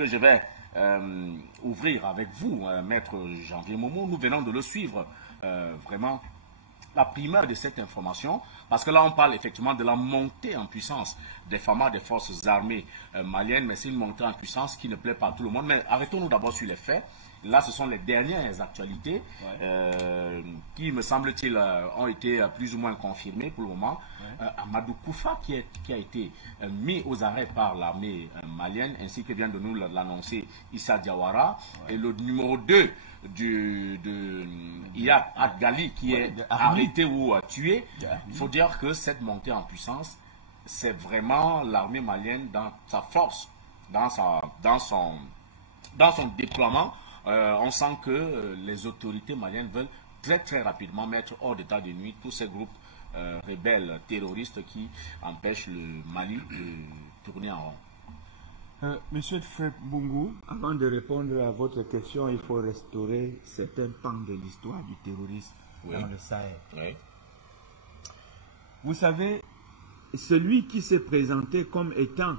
que je vais ouvrir avec vous, Maître Janvier Momo. Nous venons de le suivre, vraiment, la primeur de cette information, parce que là on parle effectivement de la montée en puissance des FAMA, des forces armées maliennes, mais c'est une montée en puissance qui ne plaît pas à tout le monde. Mais arrêtons-nous d'abord sur les faits. Là, ce sont les dernières actualités qui, me semble-t-il, ont été plus ou moins confirmées pour le moment. Amadou Koufa, qui a été mis aux arrêts par l'armée malienne, ainsi que vient de nous l'annoncer Issa Diawara, et le numéro 2 de Iyad Adgali, qui est arrêté ou tué. Il faut dire que cette montée en puissance, c'est vraiment l'armée malienne dans sa force, dans son déploiement. On sent que les autorités maliennes veulent très très rapidement mettre hors d'état de nuit tous ces groupes rebelles terroristes qui empêchent le Mali de tourner en rond. Monsieur Fred Bungu, avant de répondre à votre question, il faut restaurer certains pans de l'histoire du terrorisme dans le Sahel. Oui. Vous savez, celui qui s'est présenté comme étant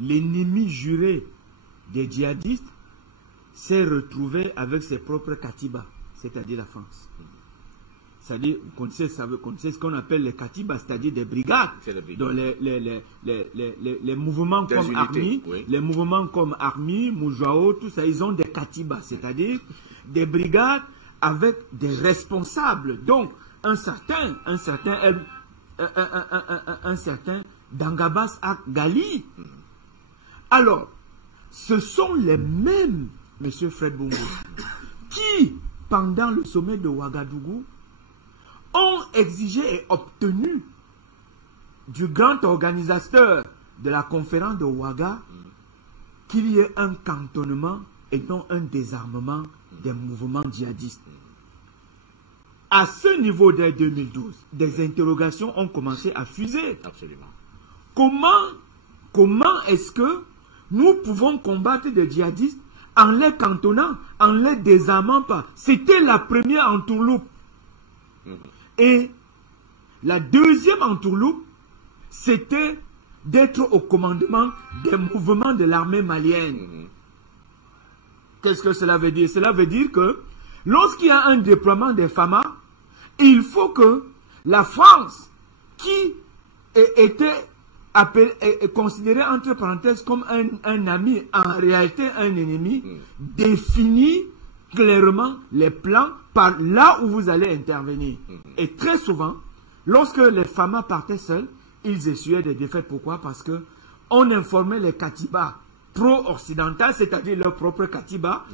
l'ennemi juré des djihadistes s'est retrouvé avec ses propres katibas, c'est-à-dire la France. C'est-à-dire, vous connaissez ce qu'on appelle les katibas, c'est-à-dire des brigades. Dans les mouvements comme Army, les mouvements comme Army, Moujao, tout ça, ils ont des katibas, c'est-à-dire des brigades avec des responsables. Donc, un certain Dangabas Gali. Alors, ce sont les mêmes, Monsieur Fred Bungu, qui, pendant le sommet de Ouagadougou, ont exigé et obtenu du grand organisateur de la conférence de Ouaga qu'il y ait un cantonnement et non un désarmement des mouvements djihadistes. À ce niveau dès 2012, des interrogations ont commencé à fuser. Absolument. Comment est-ce que nous pouvons combattre des djihadistes en les cantonnant, en les désarmant pas? C'était la première entourloupe. Et la deuxième entourloupe, c'était d'être au commandement des mouvements de l'armée malienne. Qu'est-ce que cela veut dire? Cela veut dire que lorsqu'il y a un déploiement des FAMA, il faut que la France, qui était considérée entre parenthèses comme un ami, en réalité un ennemi, définit clairement les plans par là où vous allez intervenir. Et très souvent, lorsque les FAMA partaient seuls, ils essuyaient des défaites. Pourquoi? Parce que on informait les katibas pro-occidentales, c'est-à-dire leurs propres katibas,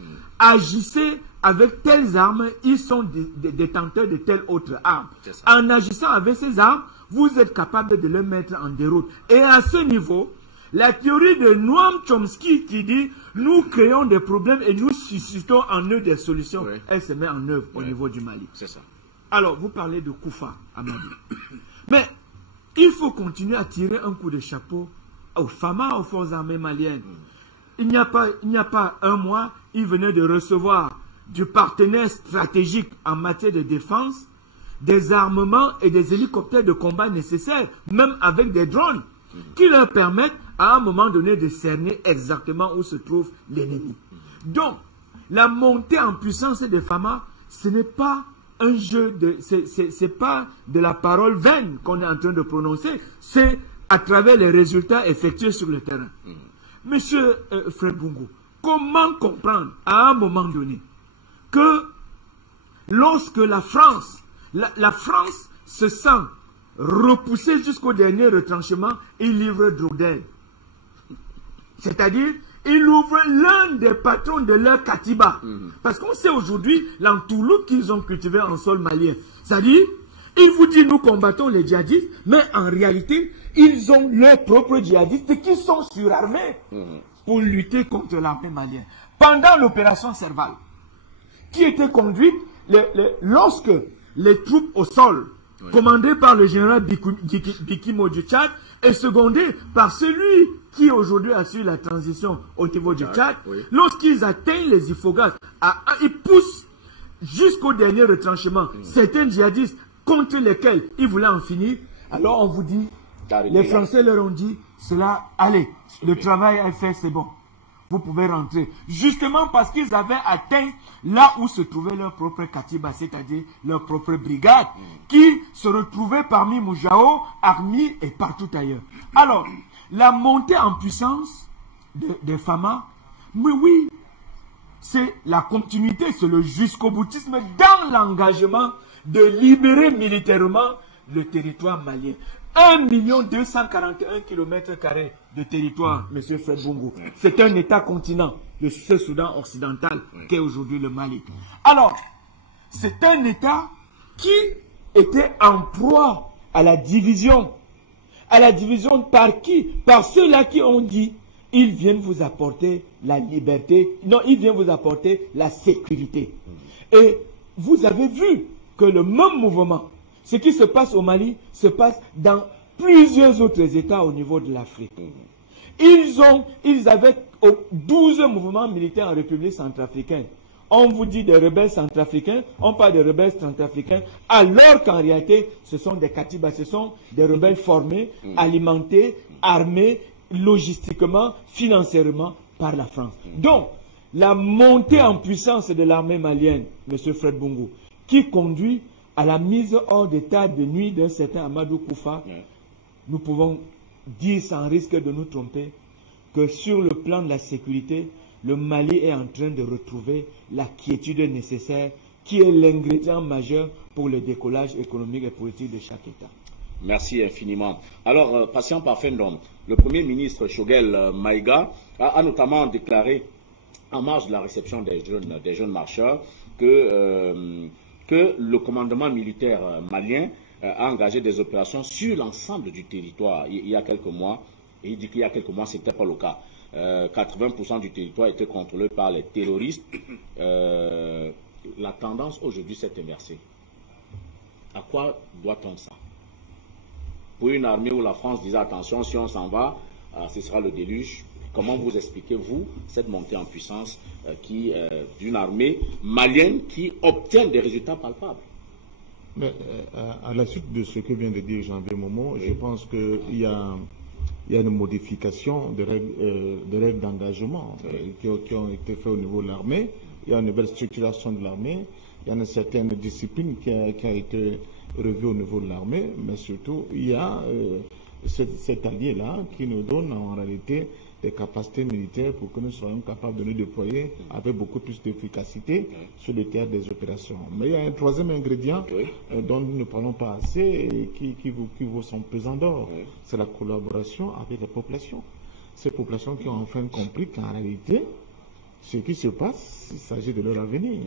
agissaient avec telles armes, ils sont des détenteurs de telle autre arme. En agissant avec ces armes, vous êtes capable de les mettre en déroute. Et à ce niveau, la théorie de Noam Chomsky qui dit « nous créons des problèmes et nous suscitons en eux des solutions », elle se met en œuvre au niveau du Mali. C'est ça. Alors, vous parlez de Koufa, Amadou. Mais il faut continuer à tirer un coup de chapeau aux FAMA, aux forces armées maliennes. Il n'y a pas un mois, ils venaient de recevoir du partenaire stratégique en matière de défense des armements et des hélicoptères de combat nécessaires, même avec des drones, qui leur permettent à un moment donné de cerner exactement où se trouve l'ennemi. Donc, la montée en puissance des FAMA, ce n'est pas un jeu de... c'est pas de la parole vaine qu'on est en train de prononcer, c'est à travers les résultats effectués sur le terrain. Monsieur Fred Bungu, comment comprendre à un moment donné que lorsque la France se sent repoussée jusqu'au dernier retranchement, il livre Drodel. C'est-à-dire, il ouvre l'un des patrons de leur Katiba. Parce qu'on sait aujourd'hui l'entourloupe qu'ils ont cultivé en sol malien. C'est-à-dire, ils vous disent nous combattons les djihadistes, mais en réalité, ils ont leurs propres djihadistes qui sont surarmés pour lutter contre l'armée malienne. Pendant l'opération Serval, qui était conduite lorsque les troupes au sol, commandées par le général Bikimo du Tchad, et secondées par celui qui aujourd'hui assure la transition au niveau du Tchad, lorsqu'ils atteignent les Ifogas, ils poussent jusqu'au dernier retranchement certains djihadistes contre lesquels ils voulaient en finir. Alors on vous dit, les Français leur ont dit, cela, allez, le travail est fait, c'est bon. vous pouvez rentrer. Justement parce qu'ils avaient atteint là où se trouvait leur propre Katiba, c'est-à-dire leur propre brigade, qui se retrouvait parmi Moujao, Armi et partout ailleurs. Alors, la montée en puissance des Fama, mais oui, c'est la continuité, c'est le jusqu'au boutisme dans l'engagement de libérer militairement le territoire malien. 1 241 km² de territoire, M. Fred Bungu. C'est un État-continent, le Soudan occidental, qu'est aujourd'hui le Mali. Alors, c'est un État qui était en proie à la division. À la division par qui? Par ceux-là qui ont dit, ils viennent vous apporter la liberté. Non, ils viennent vous apporter la sécurité. Et vous avez vu que le même mouvement, ce qui se passe au Mali, se passe dans plusieurs autres États au niveau de l'Afrique. Ils avaient 12 mouvements militaires en République centrafricaine. On vous dit des rebelles centrafricains, on parle des rebelles centrafricains, alors qu'en réalité, ce sont des Katibas, ce sont des rebelles formés, alimentés, armés, logistiquement, financièrement par la France. Donc, la montée en puissance de l'armée malienne, M. Fred Bungu, qui conduit à la mise hors d'état de nuit d'un certain Amadou Koufa, nous pouvons dire sans risque de nous tromper que sur le plan de la sécurité, le Mali est en train de retrouver la quiétude nécessaire qui est l'ingrédient majeur pour le décollage économique et politique de chaque État. Merci infiniment. Alors, patient par Fendon, le Premier ministre Choguel Maïga a notamment déclaré, en marge de la réception des jeunes marcheurs, que le commandement militaire malien a engagé des opérations sur l'ensemble du territoire il y a quelques mois. Et il dit qu'il y a quelques mois, ce n'était pas le cas. 80% du territoire était contrôlé par les terroristes. La tendance aujourd'hui s'est inversée. À quoi doit-on ça? Pour une armée où la France disait attention, si on s'en va, ce sera le déluge. Comment vous expliquez, vous, cette montée en puissance d'une armée malienne qui obtient des résultats palpables? Mais, à la suite de ce que vient de dire Jean-Pierre Momo, je pense qu'il y a une modification des règles d'engagement qui ont été faites au niveau de l'armée. Il y a une nouvelle structuration de l'armée. Il y a une certaine discipline qui a été revue au niveau de l'armée. Mais surtout, il y a cet allié-là qui nous donne en réalité des capacités militaires pour que nous soyons capables de nous déployer avec beaucoup plus d'efficacité sur le théâtre des opérations. Mais il y a un troisième ingrédient dont nous ne parlons pas assez et qui vaut son pesant d'or. C'est la collaboration avec les populations. Ces populations qui ont enfin compris qu'en réalité, ce qui se passe, il s'agit de leur avenir.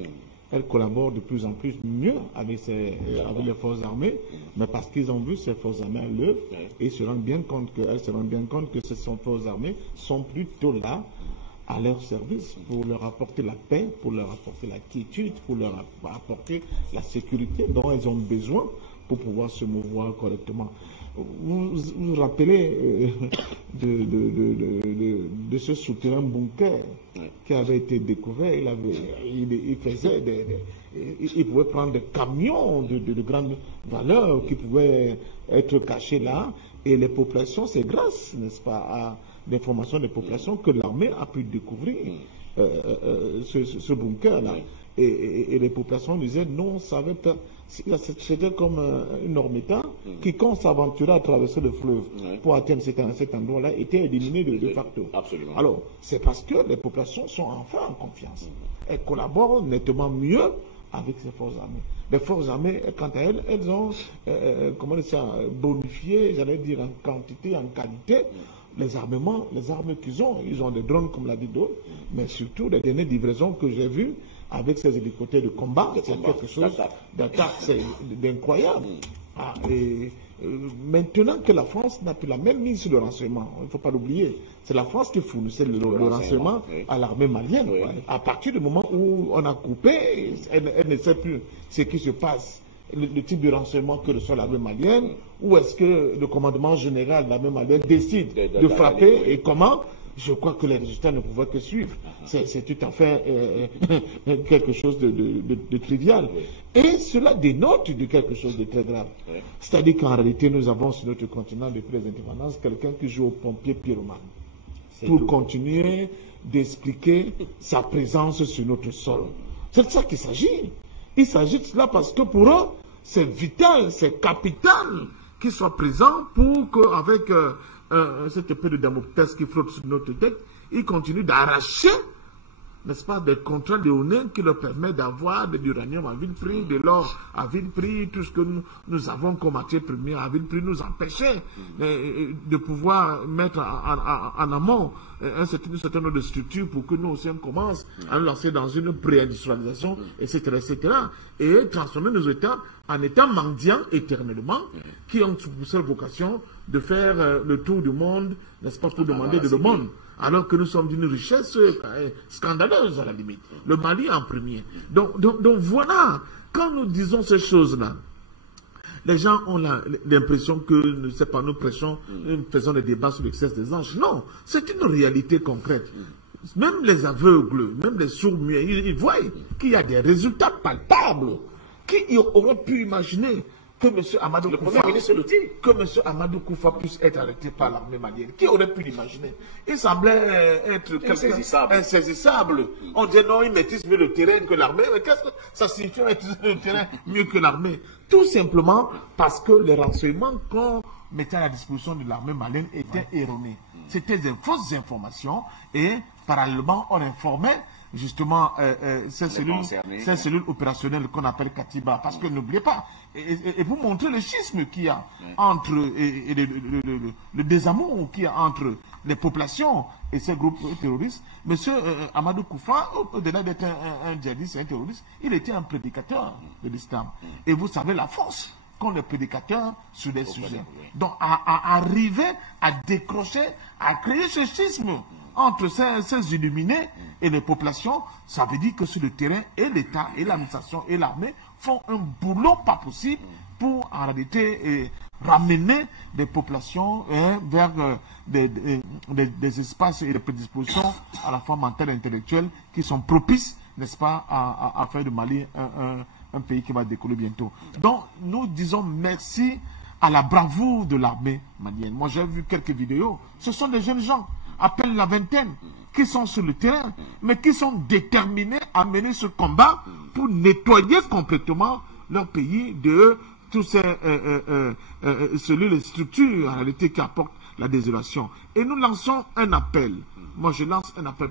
Elles collaborent de plus en plus mieux avec les forces armées, mais parce qu'ils ont vu ces forces armées à l'œuvre, et elles se rendent bien compte que ces forces armées sont plutôt là à leur service pour leur apporter la paix, pour leur apporter la quiétude, pour leur apporter la sécurité dont elles ont besoin pour pouvoir se mouvoir correctement. Vous vous rappelez de ce souterrain bunker qui avait été découvert. Il pouvait prendre des camions de grande valeur qui pouvaient être cachés là. Et les populations, c'est grâce, n'est-ce pas, à l'information des populations que l'armée a pu découvrir ce bunker-là. Et les populations disaient non, on savait pas. C'était comme une orméta. Quiconque s'aventurait à traverser le fleuve pour atteindre cet endroit-là était éliminé de facto. Absolument. Alors, c'est parce que les populations sont enfin en confiance. Elles collaborent nettement mieux avec ces forces armées. Les forces armées, quant à elles, elles ont bonifié, j'allais dire, en quantité, en qualité, les armements, les armes qu'ils ont. Ils ont des drones, comme l'a dit d'autres, mais surtout les dernières livraisons que j'ai vues avec ces hélicoptères de combat, c'est quelque chose d'attaque, c'est d'incroyable. Maintenant que la France n'a plus la même mise sur le renseignement, il ne faut pas l'oublier, c'est la France qui fournissait le renseignement à l'armée malienne. À partir du moment où on a coupé, elle ne sait plus ce qui se passe, le type de renseignement que reçoit l'armée malienne, ou est-ce que le commandement général de l'armée malienne décide de frapper et comment. Je crois que les résultats ne pouvaient que suivre. C'est tout à fait quelque chose de trivial. Et cela dénote de quelque chose de très grave. C'est-à-dire qu'en réalité, nous avons sur notre continent, depuis les indépendances, quelqu'un qui joue au pompier pyromane. pour continuer d'expliquer sa présence sur notre sol. C'est de ça qu'il s'agit. Il s'agit de cela parce que pour eux, c'est vital, c'est capital qu'ils soient présents pour qu'avec cette épée de Damoclès qui flotte sur notre tête, ils continuent d'arracher, n'est-ce pas, des contrats léonins qui leur permettent d'avoir de l'uranium à vil prix, de l'or à vil prix, tout ce que nous avons comme matière première à vil prix, nous empêcher de pouvoir mettre en amont un certain nombre de structures pour que nous aussi on commence à nous lancer dans une pré-industrialisation, etc., etc., et transformer nos États en États mendiants éternellement, qui ont pour seule vocation de faire le tour du monde, n'est-ce pas, pour demander de le monde. Alors que nous sommes d'une richesse scandaleuse à la limite. Le Mali en premier. Donc voilà, quand nous disons ces choses-là, les gens ont l'impression que, ne sais pas, nous prêchons, nous faisons des débats sur l'excès des anges. Non, c'est une réalité concrète. Même les aveugles, même les sourds-muets, ils voient qu'il y a des résultats palpables. Qui aurait pu imaginer que M. Amadou Koufa puisse être arrêté par l'armée malienne? Qui aurait pu l'imaginer? Il semblait être insaisissable. On disait non, il maîtrise mieux le terrain que l'armée. Mais qu'est-ce que ça signifie maîtriser le terrain mieux que l'armée? Tout simplement parce que les renseignements qu'on mettait à la disposition de l'armée malienne étaient erronés. C'était des fausses informations et parallèlement on informait justement ces cellules opérationnelles qu'on appelle Katiba. Parce que n'oubliez pas, et vous montrez le schisme qu'il y a entre, et le désamour qu'il y a entre les populations et ces groupes terroristes. Monsieur Amadou Koufa, au-delà d'être un djihadiste, un terroriste, il était un prédicateur de l'islam. Et vous savez la force qu'ont les prédicateurs sur des sujets. Donc à arriver à décrocher, à créer ce schisme entre ces illuminés et les populations, ça veut dire que sur le terrain, et l'État, et l'administration, et l'armée font un boulot pas possible pour en réalité ramener des populations vers des espaces et des prédispositions à la fois mentales et intellectuelles qui sont propices, n'est-ce pas, à faire du Mali un pays qui va décoller bientôt. Donc, nous disons merci à la bravoure de l'armée malienne. Moi, j'ai vu quelques vidéos. Ce sont des jeunes gens, à peine la vingtaine, qui sont sur le terrain, mais qui sont déterminés à mener ce combat pour nettoyer complètement leur pays de tous ces cellules et structures, en réalité, qui apportent la désolation. Et nous lançons un appel. Moi, je lance un appel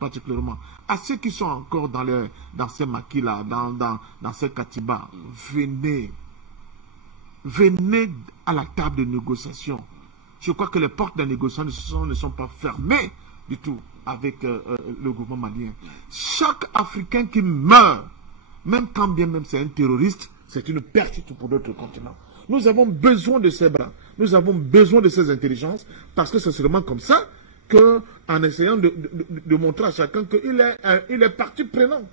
particulièrement à ceux qui sont encore dans ces maquis-là, dans ces katibas. Venez à la table de négociation. Je crois que les portes de négociation ne sont pas fermées du tout avec le gouvernement malien. Chaque Africain qui meurt, même quand bien même c'est un terroriste, c'est une perte pour notre continent. Nous avons besoin de ces bras, nous avons besoin de ces intelligences, parce que c'est seulement comme ça qu'en essayant de montrer à chacun qu'il est partie prenante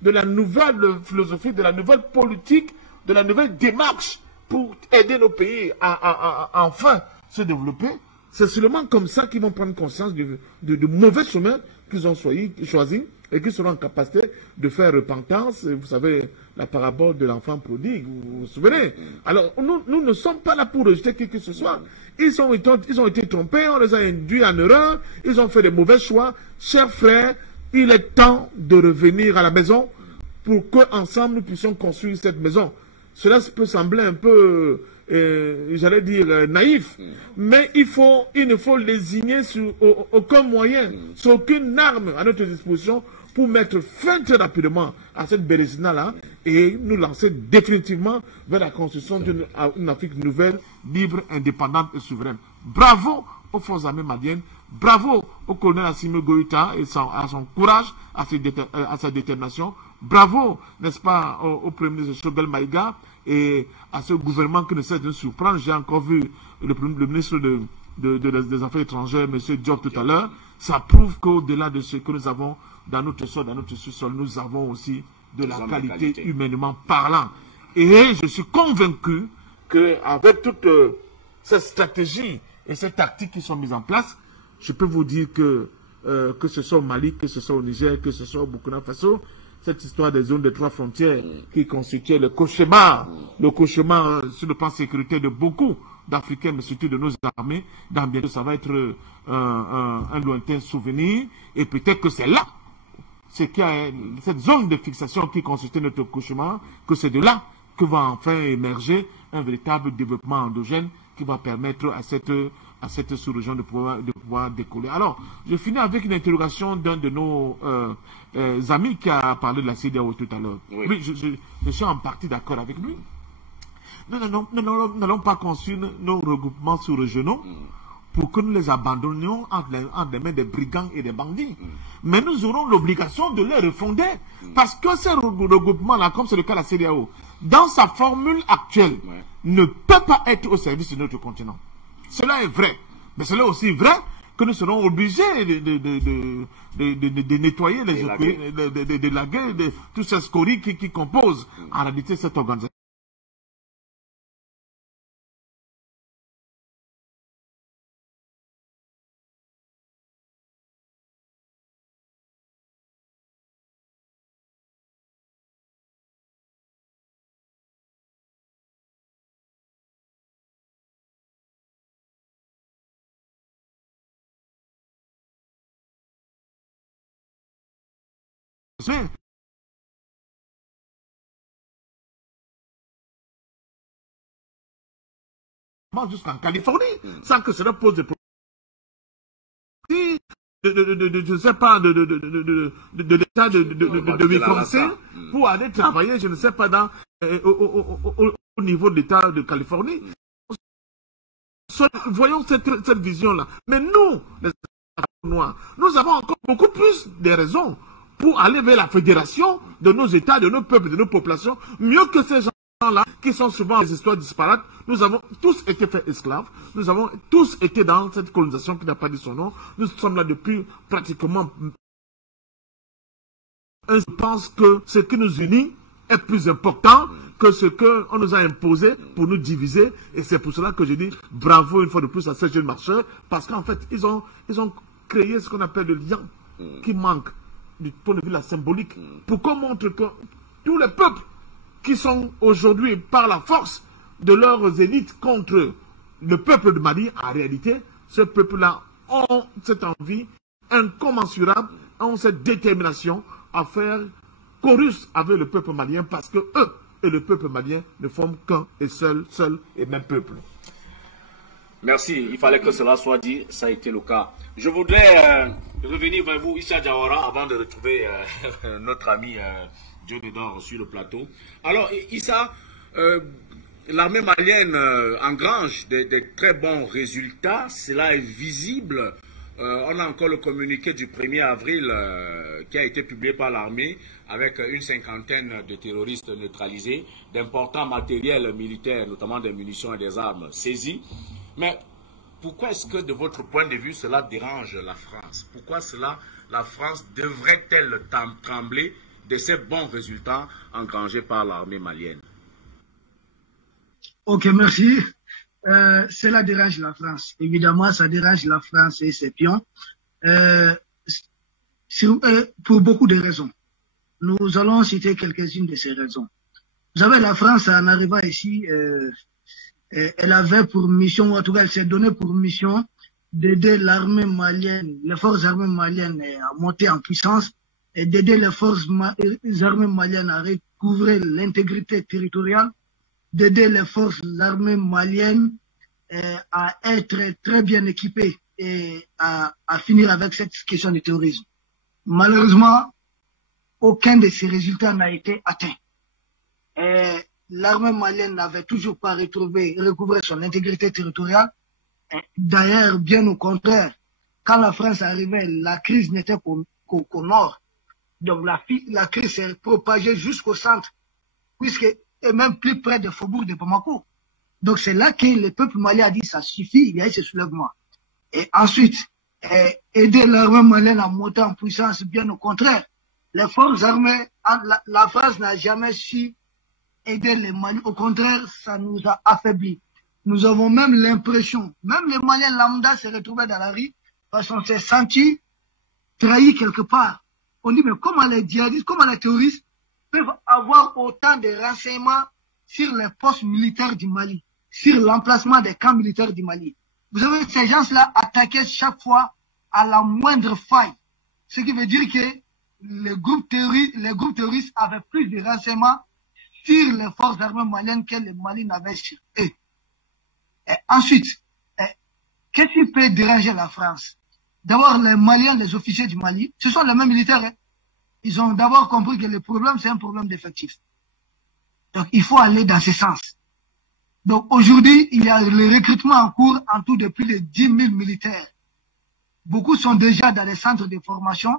de la nouvelle philosophie, de la nouvelle politique, de la nouvelle démarche pour aider nos pays à enfin se développer. C'est seulement comme ça qu'ils vont prendre conscience du mauvais chemin qu'ils ont choisi et qu'ils seront en capacité de faire repentance. Vous savez, la parabole de l'enfant prodigue, vous vous souvenez? Alors, nous ne sommes pas là pour rejeter qui que ce soit. Ils ont été trompés, on les a induits en erreur, ils ont fait des mauvais choix. Chers frères, il est temps de revenir à la maison pour qu'ensemble nous puissions construire cette maison. Cela peut sembler un peu, j'allais dire, naïf, mais il ne faut lésigner sur aucun moyen, sur aucune arme à notre disposition pour mettre fin très rapidement à cette bérésina-là et nous lancer définitivement vers la construction d'une Afrique nouvelle, libre, indépendante et souveraine. Bravo aux forces armées maliennes, bravo au colonel Assimi Goïta et à son courage, à sa détermination. Bravo, n'est-ce pas, au Premier ministre Choguel Maïga et à ce gouvernement qui ne cesse de nous surprendre. J'ai encore vu le ministre des Affaires étrangères, M. Diop, tout à l'heure. Ça prouve qu'au-delà de ce que nous avons dans notre sol, dans notre sous-sol, nous avons aussi de la qualité humainement parlant. Et je suis convaincu qu'avec toutes ces stratégies et ces tactiques qui sont mises en place, je peux vous dire que ce soit au Mali, que ce soit au Niger, que ce soit au Burkina Faso, cette histoire des zones de 3 frontières qui constituait le cauchemar sur le plan sécuritaire de beaucoup d'Africains, mais surtout de nos armées. Dans bientôt, ça va être un lointain souvenir. Et peut-être que c'est là, c'est qu'il y a cette zone de fixation qui constitue notre cauchemar, que c'est de là que va enfin émerger un véritable développement endogène qui va permettre à cette sous-région de pouvoir décoller. Alors, je finis avec une interrogation d'un de nos amis qui a parlé de la CEDEAO tout à l'heure. Oui, je suis en partie d'accord avec lui. Nous n'allons pas construire nos regroupements sous-régionaux pour que nous les abandonnions entre les mains des brigands et des bandits. Mais nous aurons l'obligation de les refonder. Parce que ces regroupements-là, comme c'est le cas de la CEDEAO, dans sa formule actuelle, ne peut pas être au service de notre continent. Cela est vrai. Mais cela est aussi vrai que nous serons obligés de nettoyer de laguer tous ces scories qui composent en réalité cette organisation. Jusqu'en Californie, sans que cela pose des problèmes. Je ne sais pas, de l'état de Wisconsin, pour aller travailler, je ne sais pas, au niveau de l'état de Californie. Voyons cette vision-là. Mais nous, les Noirs, nous avons encore beaucoup plus de raisons pour aller vers la fédération de nos États, de nos peuples, de nos populations, mieux que ces gens-là qui sont souvent des histoires disparates. Nous avons tous été faits esclaves, nous avons tous été dans cette colonisation qui n'a pas dit son nom. Nous sommes là depuis pratiquement... Je pense que ce qui nous unit est plus important que ce qu'on nous a imposé pour nous diviser. Et c'est pour cela que je dis bravo une fois de plus à ces jeunes marcheurs, parce qu'en fait, ils ont créé ce qu'on appelle le lien qui manque du point de vue de la symbolique, pour qu'on montre que tous les peuples qui sont aujourd'hui par la force de leurs élites contre le peuple de Mali, en réalité, ce peuple-là ont cette envie incommensurable, ont cette détermination à faire chorus avec le peuple malien, parce que eux et le peuple malien ne forment qu'un et seul et même peuple. Merci, il fallait que cela soit dit, ça a été le cas. Je voudrais revenir vers vous, Issa Diawara, avant de retrouver notre ami Dieu Dedor sur le plateau. Alors, Issa, l'armée malienne engrange des très bons résultats, cela est visible. On a encore le communiqué du 1er avril qui a été publié par l'armée avec une cinquantaine de terroristes neutralisés, d'importants matériels militaires, notamment des munitions et des armes saisis. Mais pourquoi est-ce que, de votre point de vue, cela dérange la France? Pourquoi la France devrait-elle trembler de ces bons résultats engrangés par l'armée malienne? Ok, merci. Cela dérange la France. Évidemment, ça dérange la France et ses pions pour beaucoup de raisons. Nous allons citer quelques-unes de ces raisons. Vous savez, la France, en arrivant ici, elle avait pour mission, ou en tout cas, elle s'est donnée pour mission d'aider l'armée malienne, les forces armées maliennes à monter en puissance et d'aider les forces armées maliennes à recouvrer l'intégrité territoriale, d'aider les forces armées maliennes à être très bien équipées et à finir avec cette question du terrorisme. Malheureusement, aucun de ces résultats n'a été atteint. L'armée malienne n'avait toujours pas recouvré son intégrité territoriale. D'ailleurs, bien au contraire, quand la France arrivait, la crise n'était qu'au nord. Donc la crise s'est propagée jusqu'au centre, et même plus près des faubourgs de Bamako. Donc c'est là que le peuple malien a dit ça suffit, il y a eu ce soulèvement. Et ensuite, aider l'armée malienne à monter en puissance, bien au contraire. Les forces armées, la France n'a jamais su aider les Maliens. Au contraire, ça nous a affaiblis. Nous avons même l'impression, même les Maliens lambda se retrouvaient dans la rue parce qu'on s'est senti trahi quelque part. On dit, mais comment les djihadistes, comment les terroristes peuvent avoir autant de renseignements sur les postes militaires du Mali, sur l'emplacement des camps militaires du Mali. Vous avez ces gens-là attaquaient chaque fois à la moindre faille. Ce qui veut dire que les groupes terroristes avaient plus de renseignements sur les forces armées maliennes que le Mali n'avait sur eux. Et ensuite, qu'est-ce qui peut déranger la France? D'abord, les Maliens, les officiers du Mali, ce sont les mêmes militaires. Hein. Ils ont d'abord compris que le problème, c'est un problème d'effectifs. Donc, il faut aller dans ce sens. Donc, aujourd'hui, il y a le recrutement en cours en tout de plus de 10 000 militaires. Beaucoup sont déjà dans les centres de formation.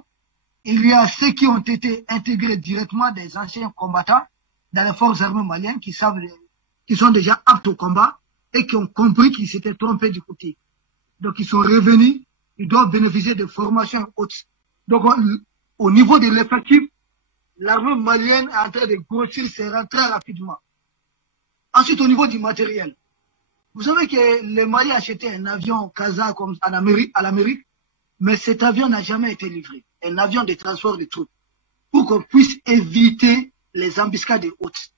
Il y a ceux qui ont été intégrés directement des anciens combattants dans les forces armées maliennes qui sont déjà aptes au combat et qui ont compris qu'ils s'étaient trompés du côté. Donc, ils sont revenus, ils doivent bénéficier de formations hautes. Donc, au niveau de l'effectif, l'armée malienne est en train de grossir ses rangs très rapidement. Ensuite, au niveau du matériel, vous savez que le Mali a acheté un avion Casa comme à l'Amérique, mais cet avion n'a jamais été livré. Un avion de transport de troupes, pour qu'on puisse éviter les embuscades hautes.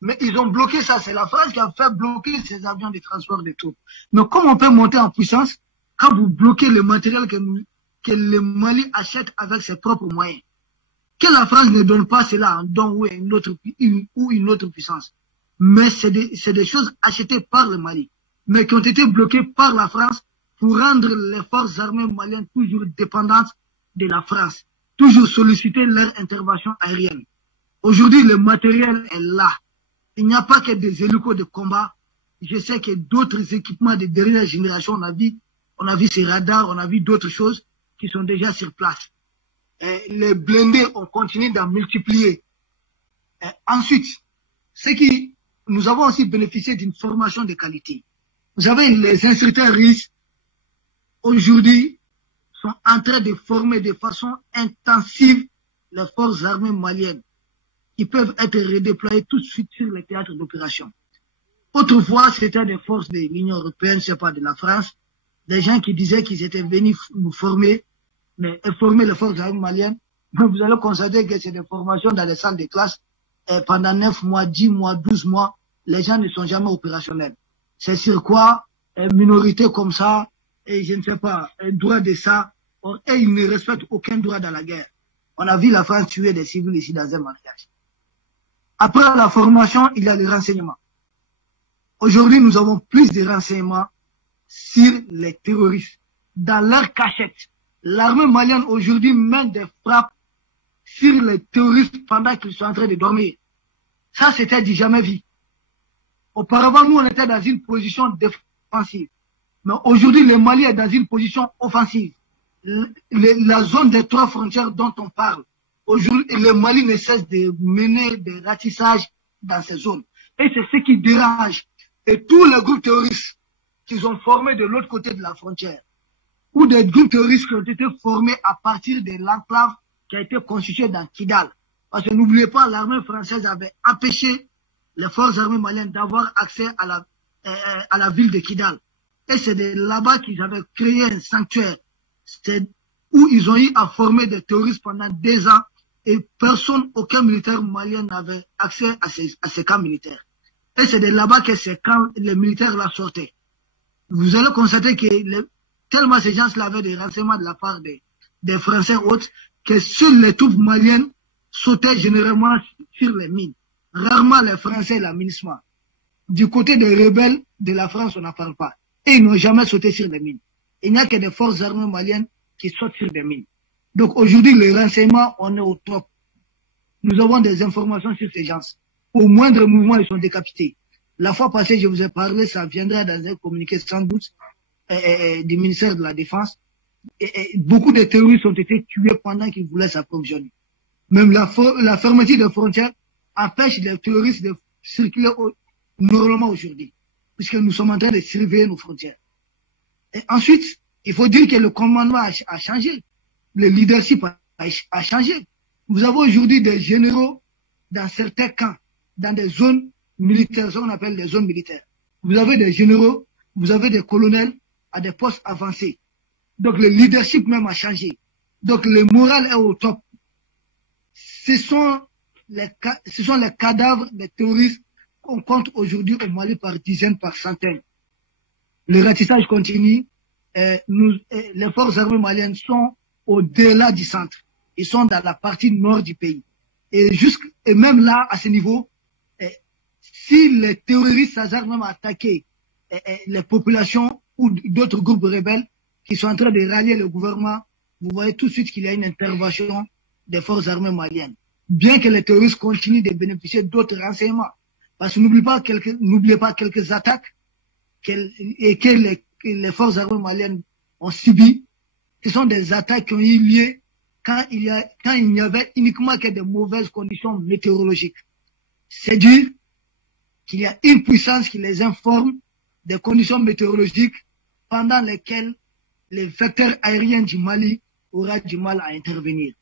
Mais ils ont bloqué ça, c'est la France qui a fait bloquer ces avions de transport de troupes. Donc, comment on peut monter en puissance quand vous bloquez le matériel que le Mali achète avec ses propres moyens? Que la France ne donne pas cela en don ou une autre puissance. Mais c'est des choses achetées par le Mali, mais qui ont été bloquées par la France pour rendre les forces armées maliennes toujours dépendantes de la France, toujours solliciter leur intervention aérienne. Aujourd'hui, le matériel est là. Il n'y a pas que des hélicos de combat. Je sais que d'autres équipements de dernière génération, on a vu ces radars, on a vu d'autres choses qui sont déjà sur place. Et les blindés, on continue d'en multiplier. Et ensuite, nous avons aussi bénéficié d'une formation de qualité. Vous savez, les instructeurs russes, aujourd'hui, sont en train de former de façon intensive les forces armées maliennes qui peuvent être redéployées tout de suite sur les théâtres d'opération. Autrefois, c'était des forces de l'Union européenne, c'est pas de la France, des gens qui disaient qu'ils étaient venus nous former, mais former les forces armées maliennes. Mais vous allez constater que c'est des formations dans les salles de classe, et pendant 9 mois, 10 mois, 12 mois, les gens ne sont jamais opérationnels. C'est sur quoi, une minorité comme ça, et je ne sais pas, un droit de ça, et ils ne respectent aucun droit dans la guerre. On a vu la France tuer des civils ici dans un mariage. Après la formation, il y a le renseignement. Aujourd'hui, nous avons plus de renseignements sur les terroristes. Dans leur cachette, l'armée malienne aujourd'hui mène des frappes sur les terroristes pendant qu'ils sont en train de dormir. Ça, c'était du jamais vu. Auparavant, nous, on était dans une position défensive. Mais aujourd'hui, le Mali est dans une position offensive. La zone des 3 frontières dont on parle, aujourd'hui, le Mali ne cesse de mener des ratissages dans ces zones. Et c'est ce qui dérange. Et tous les groupes terroristes qu'ils ont formés de l'autre côté de la frontière, ou des groupes terroristes qui ont été formés à partir de l'enclave qui a été constituée dans Kidal. Parce que n'oubliez pas, l'armée française avait empêché les forces armées maliennes d'avoir accès à la ville de Kidal. Et c'est de là-bas qu'ils avaient créé un sanctuaire. C'est où ils ont eu à former des terroristes pendant 2 ans et personne, aucun militaire malien n'avait accès à ces camps militaires. Et c'est de là-bas que ces camps, les militaires là sortaient. Vous allez constater que tellement ces gens-là avaient des renseignements de la part des Français autres, que seules les troupes maliennes sautaient généralement sur les mines. Rarement les Français et l'aménagement. Du côté des rebelles de la France, on n'en parle pas. Et ils n'ont jamais sauté sur les mines. Il n'y a que des forces armées maliennes qui sautent sur des mines. Donc aujourd'hui, les renseignements, on est au top. Nous avons des informations sur ces gens. Au moindre mouvement, ils sont décapités. La fois passée, je vous ai parlé, ça viendra dans un communiqué sans doute du ministère de la Défense. Et beaucoup de terroristes ont été tués pendant qu'ils voulaient s'approvisionner. Même la fermeture des frontières empêche les terroristes de circuler normalement aujourd'hui, puisque nous sommes en train de surveiller nos frontières. Et ensuite, il faut dire que le commandement a changé. Le leadership a changé. Vous avez aujourd'hui des généraux dans certains camps, dans des zones militaires, ce qu'on appelle les zones militaires. Vous avez des généraux, vous avez des colonels à des postes avancés. Donc le leadership même a changé. Donc le moral est au top. ce sont les cadavres des terroristes qu'on compte aujourd'hui au Mali par dizaines, par centaines. Le ratissage continue. Les forces armées maliennes sont au-delà du centre. Ils sont dans la partie nord du pays. Et même là, à ce niveau, si les terroristes s'hasardent même à attaquer les populations ou d'autres groupes rebelles qui sont en train de rallier le gouvernement, vous voyez tout de suite qu'il y a une intervention des forces armées maliennes. Bien que les terroristes continuent de bénéficier d'autres renseignements. Parce que n'oubliez pas quelques attaques que les forces armées maliennes ont subies. Ce sont des attaques qui ont eu lieu quand il n'y avait uniquement que de mauvaises conditions météorologiques. C'est dire qu'il y a une puissance qui les informe des conditions météorologiques pendant lesquelles les vecteurs aériens du Mali aura du mal à intervenir.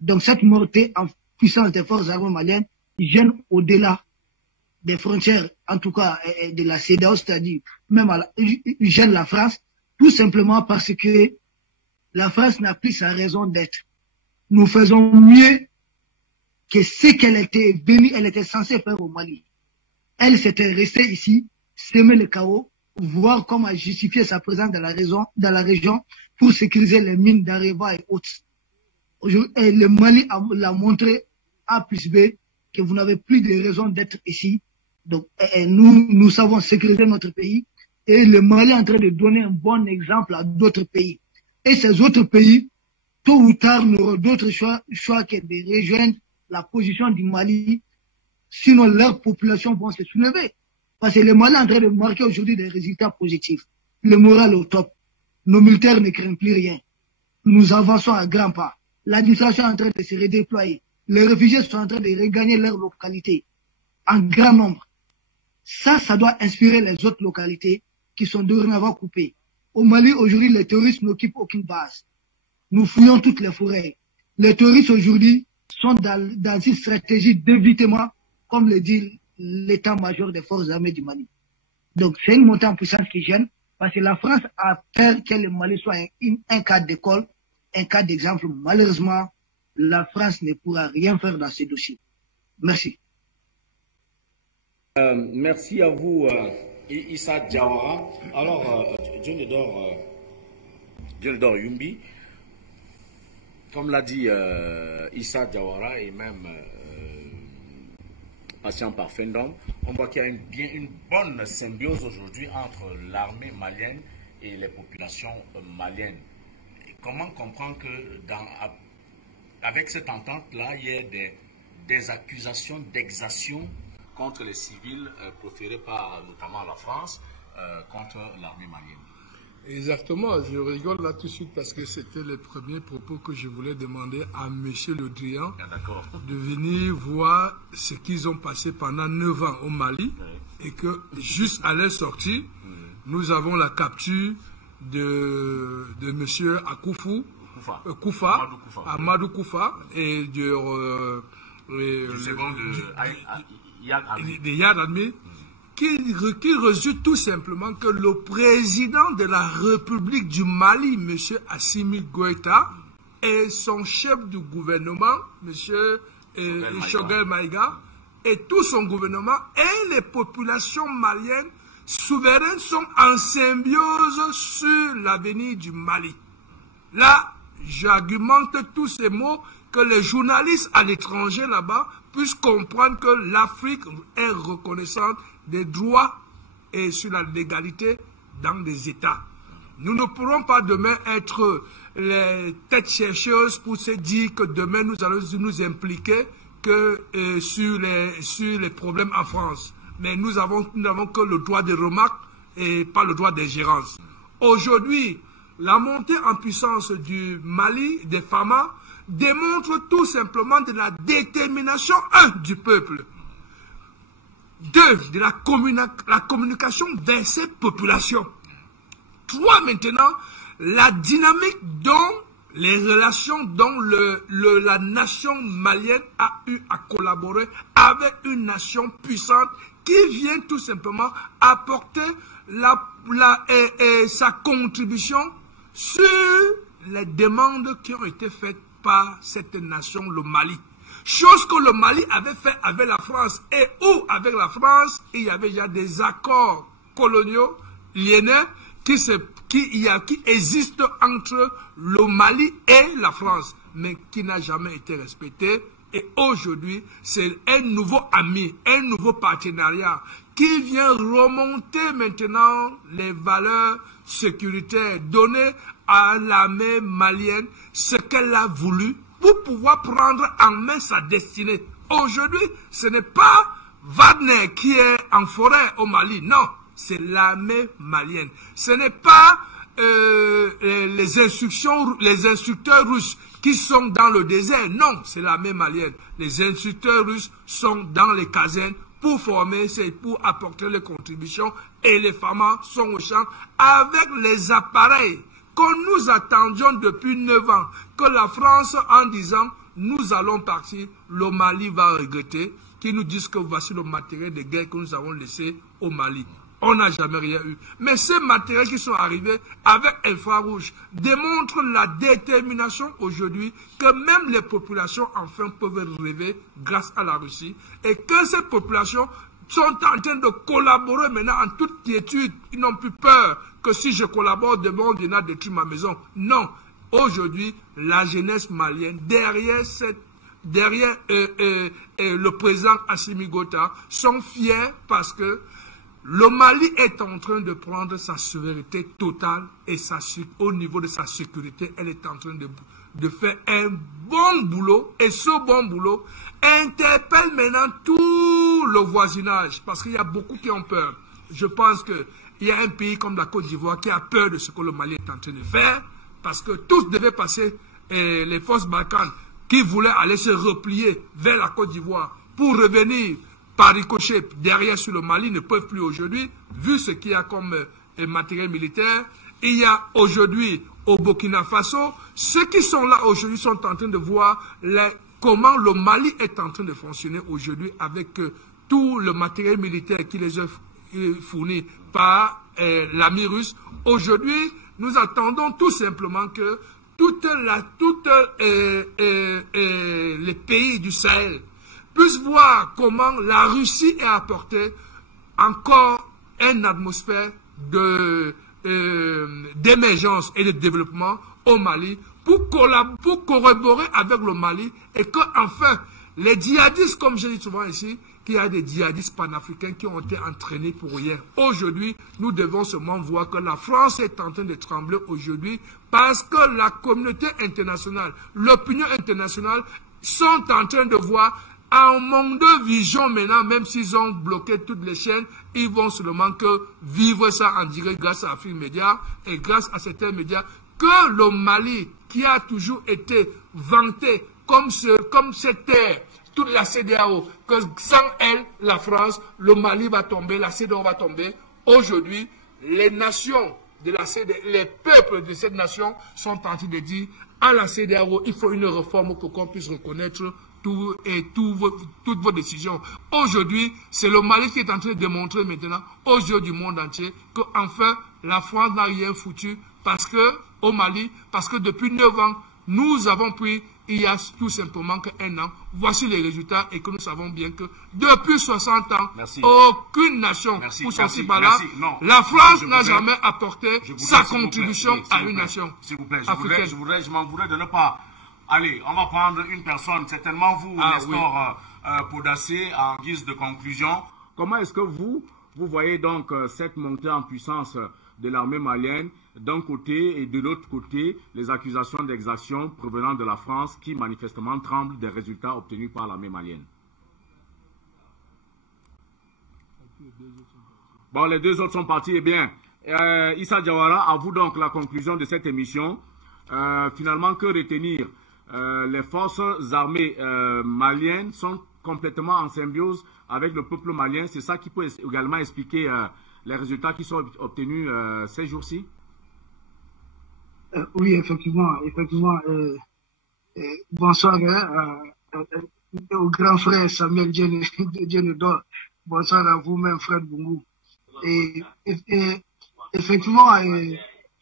Donc cette montée en puissance des forces armées maliennes gêne au-delà des frontières, en tout cas de la CEDEAO, c'est-à-dire même gêne la France, tout simplement parce que la France n'a plus sa raison d'être. Nous faisons mieux que ce qu'elle était venue, elle était censée faire au Mali. Elle s'était restée ici, semer le chaos, voir comment justifier sa présence dans la région pour sécuriser les mines d'Areva et autres. Le Mali l'a montré A plus B que vous n'avez plus de raison d'être ici. Donc nous savons sécuriser notre pays et le Mali est en train de donner un bon exemple à d'autres pays. Et ces autres pays, tôt ou tard, n'auront d'autres choix que de rejoindre la position du Mali. Sinon, leurs populations vont se soulever. Parce que le Mali est en train de marquer aujourd'hui des résultats positifs. Le moral au top. Nos militaires ne craignent plus rien. Nous avançons à grands pas. L'administration est en train de se redéployer. Les réfugiés sont en train de regagner leur localité en grand nombre. Ça doit inspirer les autres localités qui sont dorénavant coupées. Au Mali, aujourd'hui, les terroristes n'occupent aucune base. Nous fouillons toutes les forêts. Les terroristes, aujourd'hui, sont dans une stratégie d'évitement, comme le dit l'état-major des forces armées du Mali. Donc, c'est une montée en puissance qui gêne, parce que la France a peur que le Mali soit un cas d'école, un cas d'exemple. Malheureusement, la France ne pourra rien faire dans ce dossier. Merci. Merci à vous, Issa Diawara. Alors, Dionedor Yumbi, comme l'a dit Issa Diawara et même Patient Parfendom, on voit qu'il y a une bonne symbiose aujourd'hui entre l'armée malienne et les populations maliennes. Et comment comprendre que avec cette entente-là, il y a des accusations d'exaction contre les civils proférées par notamment la France contre l'armée malienne? Exactement, je rigole là tout de suite parce que c'était les premiers propos que je voulais demander à M. Le Drian de venir voir ce qu'ils ont passé pendant 9 ans au Mali et que juste à leur sortie, nous avons la capture de M. Amadou Koufa et du second de Yad Admi, qui résulte tout simplement que le président de la République du Mali, M. Assimi Goïta, et son chef du gouvernement, M. Choguel Maïga, et tout son gouvernement, et les populations maliennes souveraines sont en symbiose sur l'avenir du Mali. Là, j'argumente tous ces mots que les journalistes à l'étranger là-bas puissent comprendre que l'Afrique est reconnaissante des droits et sur la légalité dans des États. Nous ne pourrons pas demain être les têtes chercheuses pour se dire que demain nous allons nous impliquer que sur les problèmes en France. Mais nous n'avons que le droit de remarque et pas le droit d'ingérence. Aujourd'hui, la montée en puissance du Mali, des FAMA, démontre tout simplement de la détermination, du peuple. 2, de la communication vers ces populations. 3, maintenant, la dynamique dont les relations dont la nation malienne a eu à collaborer avec une nation puissante qui vient tout simplement apporter sa contribution sur les demandes qui ont été faites par cette nation, le Mali. Chose que le Mali avait fait avec la France. Et où, avec la France, il y avait déjà des accords coloniaux liénais qui existent entre le Mali et la France, mais qui n'a jamais été respecté. Et aujourd'hui, c'est un nouveau ami, un nouveau partenariat qui vient remonter maintenant les valeurs sécuritaires, donner à l'armée malienne ce qu'elle a voulu pour pouvoir prendre en main sa destinée. Aujourd'hui, ce n'est pas Wagner qui est en forêt au Mali, non, c'est l'armée malienne. Ce n'est pas les instructeurs russes qui sont dans le désert, non, c'est l'armée malienne. Les instructeurs russes sont dans les casernes pour former, pour apporter les contributions, et les femmes sont au champ avec les appareils que nous attendions depuis 9 ans, que la France, en disant nous allons partir, le Mali va regretter, qui nous disent que voici le matériel de guerre que nous avons laissé au Mali. On n'a jamais rien eu. Mais ces matériels qui sont arrivés avec infrarouge démontrent la détermination aujourd'hui que même les populations enfin peuvent rêver grâce à la Russie, et que ces populations sont en train de collaborer maintenant en toute quiétude. Ils n'ont plus peur que si je collabore demain on viendra détruire ma maison. Non. Aujourd'hui, la jeunesse malienne, derrière le président Assimi Goïta, sont fiers parce que le Mali est en train de prendre sa souveraineté totale et au niveau de sa sécurité, elle est en train de faire un bon boulot. Et ce bon boulot interpelle maintenant tout le voisinage parce qu'il y a beaucoup qui ont peur. Je pense qu'il y a un pays comme la Côte d'Ivoire qui a peur de ce que le Mali est en train de faire parce que tous devaient passer, les forces Balkans qui voulaient aller se replier vers la Côte d'Ivoire pour revenir par ricochet derrière sur le Mali ne peuvent plus aujourd'hui, vu ce qu'il y a comme matériel militaire. Il y a aujourd'hui au Burkina Faso, ceux qui sont là aujourd'hui sont en train de voir comment le Mali est en train de fonctionner aujourd'hui avec tout le matériel militaire qui les est fourni par l'ami russe. Aujourd'hui, nous attendons tout simplement que les pays du Sahel puissent voir comment la Russie a apporté encore une atmosphère d'émergence et de développement au Mali pour corroborer avec le Mali et que enfin les djihadistes, comme je dis souvent ici, qu'il y a des djihadistes panafricains qui ont été entraînés pour rien. Aujourd'hui, nous devons seulement voir que la France est en train de trembler aujourd'hui parce que la communauté internationale, l'opinion internationale sont en train de voir en manque de vision maintenant, même s'ils ont bloqué toutes les chaînes, ils vont seulement que vivre ça en direct grâce à Afrique Média et grâce à certains médias, que le Mali, qui a toujours été vanté comme cette terre, toute la CEDEAO, que sans elle, la France, le Mali va tomber, la CEDEAO va tomber. Aujourd'hui, les nations de la CEDEAO, les peuples de cette nation sont en train de dire à la CEDEAO, il faut une réforme pour qu'on puisse reconnaître toutes vos décisions. Aujourd'hui, c'est le Mali qui est en train de démontrer maintenant aux yeux du monde entier que enfin la France n'a rien foutu parce que au Mali, parce que depuis 9 ans, nous avons pris il y a tout simplement qu'un an. Voici les résultats et que nous savons bien que depuis 60 ans, aucune nation pour sortir par là, la France n'a jamais apporté sa contribution à une nation. S'il vous plaît, je m'en voudrais de ne pas... Allez, on va prendre une personne, certainement vous, Nestor Podacé, en guise de conclusion. Comment est-ce que vous voyez donc cette montée en puissance de l'armée malienne d'un côté et de l'autre côté, les accusations d'exaction provenant de la France qui manifestement tremblent des résultats obtenus par l'armée malienne? Bon, les deux autres sont partis, eh bien. Issa Diawara, à vous donc la conclusion de cette émission. Finalement, que retenir? Les forces armées maliennes sont complètement en symbiose avec le peuple malien. C'est ça qui peut également expliquer les résultats qui sont obtenus ces jours-ci? Oui, effectivement. Bonsoir au grand frère Samuel Djenedor. Bonsoir à vous-même, frère Bungu. Et effectivement, il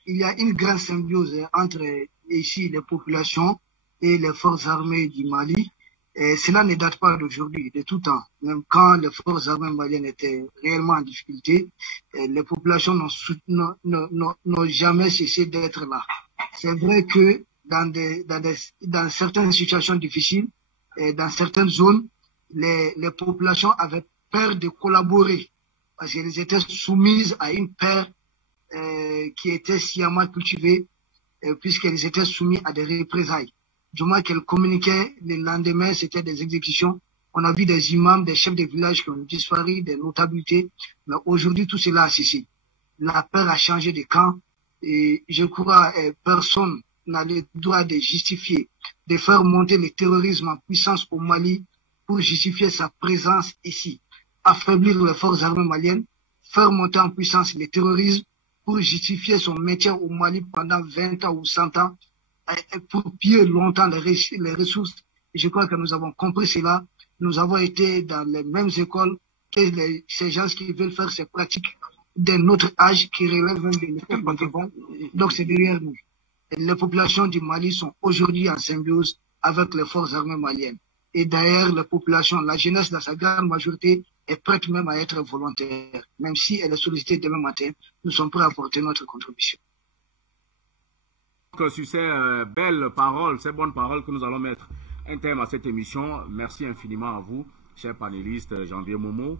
y a une grande symbiose entre ici les populations et les forces armées du Mali. Et cela ne date pas d'aujourd'hui, de tout temps. Même quand les forces armées maliennes étaient réellement en difficulté, les populations n'ont jamais cessé d'être là. C'est vrai que dans certaines situations difficiles, et dans certaines zones, les populations avaient peur de collaborer parce qu'elles étaient soumises à une peur qui était sciemment cultivée puisqu'elles étaient soumises à des représailles. Du moins qu'elles communiquaient, le lendemain, c'était des exécutions. On a vu des imams, des chefs de village qui ont disparu, des notabilités. Mais aujourd'hui, tout cela a cessé. La peur a changé de camp. Et je crois personne n'a le droit de justifier, de faire monter le terrorisme en puissance au Mali pour justifier sa présence ici. Affaiblir les forces armées maliennes, faire monter en puissance le terrorisme pour justifier son maintien au Mali pendant 20 ans ou 100 ans, pour piller longtemps les ressources. Et je crois que nous avons compris cela. Nous avons été dans les mêmes écoles que ces gens qui veulent faire ces pratiques d'un autre âge qui relève même de l'école. Donc c'est derrière nous. Et les populations du Mali sont aujourd'hui en symbiose avec les forces armées maliennes. Et d'ailleurs, la population, la jeunesse dans sa grande majorité est prête même à être volontaire. Même si elle est sollicitée demain matin, nous sommes prêts à apporter notre contribution. Donc, sur ces belles paroles, ces bonnes paroles que nous allons mettre un terme à cette émission. Merci infiniment à vous, chers panélistes, Janvier Momo,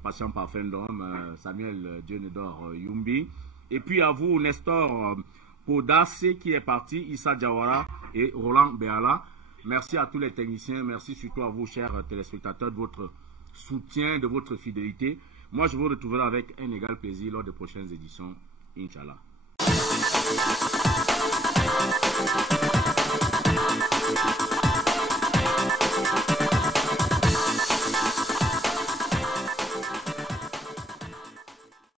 Patient Parfum d'Homme, Samuel Dionedor Yumbi, et puis à vous, Nestor Podasse qui est parti, Issa Diawara et Roland Béala. Merci à tous les techniciens, merci surtout à vous, chers téléspectateurs, de votre soutien, de votre fidélité. Moi, je vous retrouverai avec un égal plaisir lors des prochaines éditions, Inch'Allah.